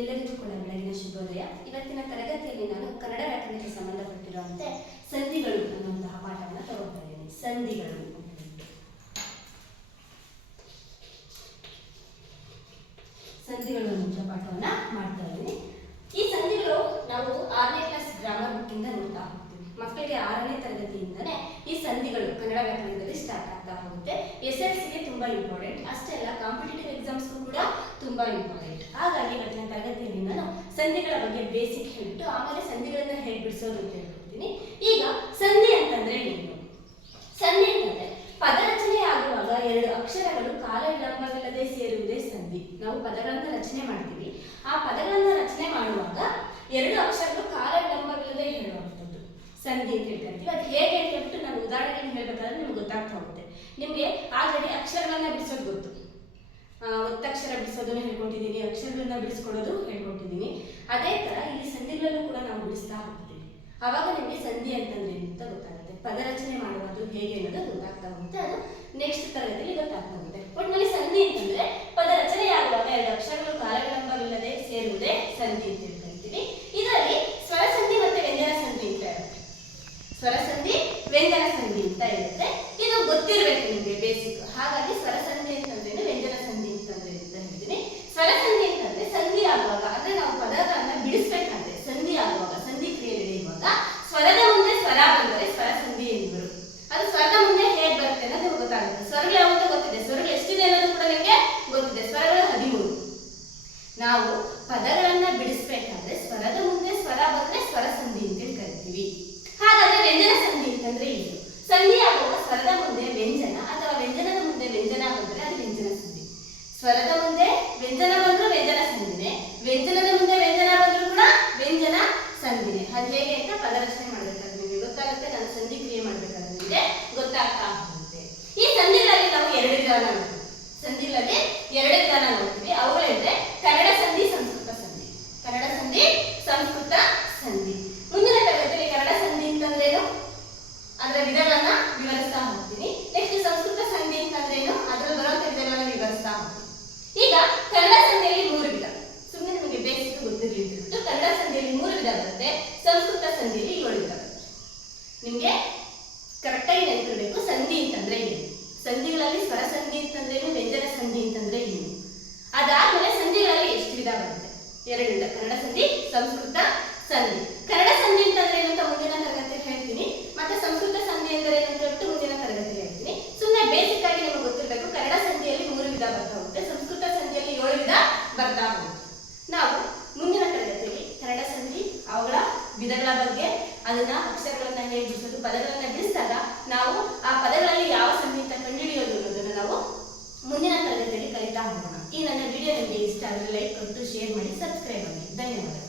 ಎಲ್ಲರಿಗೂ ಕೂಡ ಬೆಳಗಿನ ಶುಭೋದಯ. ಇವತ್ತಿನ ತರಗತಿಯಲ್ಲಿ ನಾನು ಕನ್ನಡ ವ್ಯಾಕರಣಕ್ಕೆ ಸಂಬಂಧಪಟ್ಟಿರುವಂತೆ ಸಂಧಿಗಳು ಅನ್ನುವಂತಹ ಪಾಠವನ್ನು ತಗೋತಾ ಇದ್ದೀನಿ ಸಂಧಿಗಳು. ಸಂಧಿಗಳು ಅನ್ನುವಂಥ ಪಾಠವನ್ನ ಮಾಡ್ತಾ ಇದ್ದೀನಿ. ಈ ಸಂಧಿಗಳು ನಾವು ಆರನೇ ಕ್ಲಾಸ್ ಗ್ರಾಮರ್ ಬುಕ್ಕಿಂದ ನೋಡ್ತಾ ಹೋಗ್ತೀವಿ. ಮಕ್ಕಳಿಗೆ ಆರನೇ ತರಗತಿಯಿಂದನೇ ಈ ಸಂಧಿಗಳು ಕನ್ನಡ ವ್ಯಾಕರಣದಲ್ಲಿ ಸ್ಟಾರ್ಟ್ ಆಗ್ತಾ ಹೋಗುತ್ತೆ. ಎಸ್ ಎಲ್ ಸಿಗೆ ತುಂಬಾ ಇಂಪಾರ್ಟೆಂಟ್ ಅಷ್ಟೇ ಅಲ್ಲ ಕಾಂಪಿಟೇಟಿವ್ ಎಕ್ಸಾಮ್ಸ್ಗೂ ಕೂಡ ತುಂಬಾ ಇಂಪಾರ್ಟೆಂಟ್ ಹಾಗಾಗಿ ಇವತ್ತಿನ ತರಗತಿಯಲ್ಲಿ ನಾನು ಸಂಧಿಗಳ ಬಗ್ಗೆ ಬೇಸಿಕ್ ಹೇಳ್ಬಿಟ್ಟು ಆಮೇಲೆ ಸಂಧಿಗಳನ್ನ ಹೇಗೆ ಬಿಡಿಸೋದು ಅಂತ ಹೇಳ್ಕೊಡ್ತೀನಿ. ಈಗ ಸಂಧಿ ಅಂತಂದ್ರೆ ಏನು? ಸಂಧಿ ಅಂತಂದ್ರೆ ಪದರಚನೆ ಆಗುವಾಗ ಎರಡು ಅಕ್ಷರಗಳು ಕಾಲ ವಿಳಂಬವಿಲ್ಲದೆ ಸೇರುವುದೇ ಸಂಧಿ. ನಾವು ಪದಗಳನ್ನ ರಚನೆ ಮಾಡ್ತೀವಿ. ಆ ಪದಗಳನ್ನ ರಚನೆ ಮಾಡುವಾಗ ಎರಡು ಅಕ್ಷರಗಳು ಕಾಲ ವಿಳಂಬವಿಲ್ಲದೆ ಹೇಳುವಂಥದ್ದು. ಸಂಧಿ ಅಂತ ಹೇಳ್ತೀವಿ ಅದು ಹೇಗೆ ಹೇಳ್ಬಿಟ್ಟು ನಾನು ಉದಾಹರಣೆಗೆ ಹೇಳ್ಬೇಕಾದ್ರೆ ನಿಮ್ಗೆ ಗೊತ್ತಾಗ್ತಾ ಹೋಗುತ್ತೆ. ನಿಮಗೆ ಆಲ್ರೆಡಿ ಅಕ್ಷರಗಳನ್ನ ಬಿಡಿಸೋದು ಗೊತ್ತು ಆ, ಒತ್ತಕ್ಷರ ಬಿಡಿಸೋದನ್ನ ಹೇಳ್ಕೊಟ್ಟಿದ್ದೀನಿ ಅಕ್ಷರಗಳನ್ನ ಬಿಡಿಸ್ಕೊಡೋದು ಹೇಳ್ಕೊಟ್ಟಿದ್ದೀನಿ ಅದೇ ತರ ಇಲ್ಲಿ ಸಂಧಿಗಳಲ್ಲೂ ಕೂಡ ನಾವು ಬಿಡಿಸ್ತಾ ಹೋಗ್ತೀವಿ. ಅವಾಗ ನಿಮಗೆ ಸಂಧಿ ಅಂತಂದ್ರೆ ಅಂತ ಗೊತ್ತಾಗುತ್ತೆ? ಪದ ರಚನೆ ಮಾಡುವುದು ಹೇಗೆ ಅನ್ನೋದು ಗೊತ್ತಾಗ್ತಾ ಹೋಗುತ್ತೆ. ಅದು ನೆಕ್ಸ್ಟ್ ತರಗತಿಯಲ್ಲಿ ಗೊತ್ತಾಗ್ತಾ ಹೋಗುತ್ತೆ. ಒಟ್ಟಿನಲ್ಲಿ ಸಂಧಿ ಅಂತಂದ್ರೆ ಪದ ರಚನೆಯಾಗುವಾಗ ಎರಡು ಅಕ್ಷರಗಳು ಕಾಲವಿಳಂಬವಿಲ್ಲದೆ ಸೇರುವುದೇ ಸಂಧಿ ಅಂತ ಹೇಳ್ತೀವಿ ಇದರಲ್ಲಿ ಸ್ವರ ಸಂಧಿ ಮತ್ತೆ ವ್ಯಂಜನ ಸಂಧಿ ಅಂತ ಇರುತ್ತೆ. ಸ್ವರ ಸಂಧಿ ವ್ಯಂಜನ ಸಂಧಿ ಅಂತ ಇರುತ್ತೆ. ಇದು ಗೊತ್ತಿರಬೇಕು ನಿಮಗೆ ಬೇಸಿಕ್ ಹಾಗಾಗಿ ಸ್ವರ ಸಂಧಿ ಅಂತಂದ್ರೆ ವ್ಯಂಜನ ಸಂಧಿ ಅಂತಂದ್ರೆ ಅಂತ ಹೇಳ್ತೀನಿ ಸ್ವರ ಸಂಧಿ ಅಂತಂದ್ರೆ ಸಂಧಿ ಆಗುವಾಗ ಅಂದ್ರೆ ನಾವು ಪದಗಳನ್ನ ಬಿಡಿಸ್ಬೇಕಾದ್ರೆ ಸಂಧಿ ಆಗುವಾಗ ಸಂಧಿ ಕ್ರಿಯೆ ನಡೆಯುವಾಗ ಸ್ವರದ ಮುಂದೆ ಸ್ವರ ಬಂದರೆ ಸ್ವರ ಸಂಧಿ ಎಂದರು ಅದು ಸ್ವರದ ಮುಂದೆ ಹೇಗೆ ಬರುತ್ತೆ ಅನ್ನೋದು ನಿಮ್ಗೆ ಗೊತ್ತಾಗುತ್ತೆ ಸ್ವರಗಳು ಯಾವುದು ಗೊತ್ತಿದೆ ಸ್ವರಗಳು ಎಷ್ಟಿದೆ ಅನ್ನೋದು ಕೂಡ ನಿಮಗೆ ಗೊತ್ತಿದೆ ಸ್ವರಗಳು ಹದಿಮೂರು ನಾವು ಪದಗಳನ್ನ ಬಿಡಿಸ್ಬೇಕಾದ್ರೆ ಸ್ವರದ ಮುಂದೆ ಸ್ವರ ಬಂದ್ರೆ ಸ್ವರ ಸಂಧಿ ಅಂತ ಕರಿತೀವಿ. ಹಾಗಾದ್ರೆ ವ್ಯಂಜನ ಸಂಧಿ ಅಂತಂದ್ರೆ ಏನು? ಸಂಧಿ ಆಗುವಾಗ ಸ್ವರದ ಮುಂದೆ ವ್ಯಂಜನ ಅಥವಾ ವ್ಯಂಜನದ ಮುಂದೆ ವ್ಯಂಜನ ಬಂದ್ರೆ ಅದು ವ್ಯಂಜನ ಸಂಧಿ. ಸ್ವರದ ಮುಂದೆ ವ್ಯಂಜನ ಬಂದ್ರು ವ್ಯಂಜನ ಸಂಧಿನೇ. ವ್ಯಂಜನದ ಮುಂದೆ ವ್ಯಂಜನ ಬಂದ್ರು ಕೂಡ ವ್ಯಂಜನ ಸಂಧಿನೇ. ಅದು ಹೇಗೆ ಅಂತ ಪದ ರಚನೆ ಮಾಡ್ಬೇಕಾದ್ರೆ ನಿಮಗೆ ಗೊತ್ತಾಗುತ್ತೆ ನಾನು ಸಂಧಿ ಕ್ರಿಯೆ ಮಾಡ್ಬೇಕಾದ್ರೆ ನಿಮಗೆ ಗೊತ್ತಾಗ್ತಾ ಹೋಗುತ್ತೆ ಈ ಸಂಧಿಗಳಲ್ಲಿ ನಾವು ಎರಡು ವಿಧಾನ ನೋಡ್ತೀವಿ ಸಂಧಿಗಳಲ್ಲಿ ಎರಡು ವಿಧಾನ ನೋಡ್ತೀವಿ ಅವುಗಳೆಂದ್ರೆ ಕನ್ನಡ ಸಂಧಿ ಸಂಸ್ಕೃತ ಸಂಧಿ ಕನ್ನಡ ಸಂಧಿ ಸಂಸ್ಕೃತ ಸಂಧಿ ಮುಂದಿನ ತರಗತಿಯಲ್ಲಿ ಕನ್ನಡ ಸಂಧಿ ಅಂತಂದ್ರೇನು ಅದರ ವಿಧಗಳನ್ನ ವಿವರಿಸ್ತಾ ಹೋಗ್ತೀನಿ. ನೆಕ್ಸ್ಟ್ ಸಂಸ್ಕೃತ ಸಂಧಿ ಅಂತಂದ್ರೇನು ಅದ್ರಲ್ಲಿ ಬರುವಂತ ವಿಧಗಳನ್ನ ವಿವರಿಸ್ತಾ ಹೋಗ್ತೀನಿ. ಈಗ ಕನ್ನಡ ಸಂಧಿಯಲ್ಲಿ ಮೂರು ವಿಧ. ಸುಮ್ಮನೆ ನಿಮಗೆ ಬೇಸಿಕ್ ಗೊತ್ತಿರಲಿ ಕನ್ನಡ ಸಂಧಿಯಲ್ಲಿ ಮೂರು ವಿಧ ಬರುತ್ತೆ. ಸಂಸ್ಕೃತ ಸಂಧಿಯಲ್ಲಿ ಏಳು ವಿಧ ಬರುತ್ತೆ. ನಿಮಗೆ ಕರೆಕ್ಟಾಗಿ ನೆನಪಿರ್ಬೇಕು. ಸಂಧಿ ಅಂತಂದ್ರೆ ಏನು? ಸಂಧಿಗಳಲ್ಲಿ ಸ್ವರ ಸಂಧಿ ಅಂತಂದ್ರೇನು ವ್ಯಂಜನ ಸಂಧಿ ಅಂತಂದ್ರೆ ಏನು? ಅದಾದ್ಮೇಲೆ ಸಂಧಿಗಳಲ್ಲಿ ಎಷ್ಟು ವಿಧ ಬರುತ್ತೆ? ಎರಡು ವಿಧ. ಕನ್ನಡ ಸಂಧಿ, ಸಂಸ್ಕೃತ ಸಂಧಿ ಅಂತಂದ್ರೆ ಏನು ಅಂತ ಮುಂದಿನ ತರಗತಿಯಲ್ಲಿ ಹೇಳ್ತೀನಿ ಮತ್ತೆ ಸಂಸ್ಕೃತ ಸಂಧಿ ಅಂದ್ರೆ ಏನು ಅಂತ ಹೇಳ್ಬಿಟ್ಟು ಮುಂದಿನ ತರಗತಿಯಲ್ಲಿ ಹೇಳ್ತೀನಿ ಸುಮ್ಮನೆ ಬೇಸಿಕ್ ಆಗಿ ನಿಮಗೆ ಗೊತ್ತಿರಬೇಕು ಕನ್ನಡ ಸಂಧಿಯಲ್ಲಿ ಮೂರು ವಿಧ ಬರ್ತಾ ಹೋಗುತ್ತೆ ಸಂಸ್ಕೃತ ಸಂಧಿಯಲ್ಲಿ ಏಳು ವಿಧ ಬರ್ತಾ ನಾವು ಮುಂದಿನ ತರಗತಿಯಲ್ಲಿ ಕನ್ನಡ ಸಂಧಿ ಅವುಗಳ ವಿಧಗಳ ಬಗ್ಗೆ ಅದನ್ನ ಅಕ್ಷರಗಳನ್ನ ಹೇಗೆ ಬಿಡಿಸೋದು, ಪದಗಳನ್ನ ಬಿಡಿಸಿದಾಗ ನಾವು ಆ ಪದಗಳಲ್ಲಿ ಯಾವ ಸಂಧಿ ಅಂತ ಕಂಡುಹಿಡಿಯೋದು ಅನ್ನೋದನ್ನ ನಾವು ಮುಂದಿನ ತರಗತಿಯಲ್ಲಿ ಕಲಿತಾ ಹೋಗೋಣ. ಈ ನನ್ನ ವಿಡಿಯೋ ನಿಮಗೆ ಇಷ್ಟ ಆದರೆ ಲೈಕ್ ಕೊಟ್ಟು ಶೇರ್ ಮಾಡಿ ಸಬ್ಸ್ಕ್ರೈಬ್ ಮಾಡಿ. ಧನ್ಯವಾದಗಳು.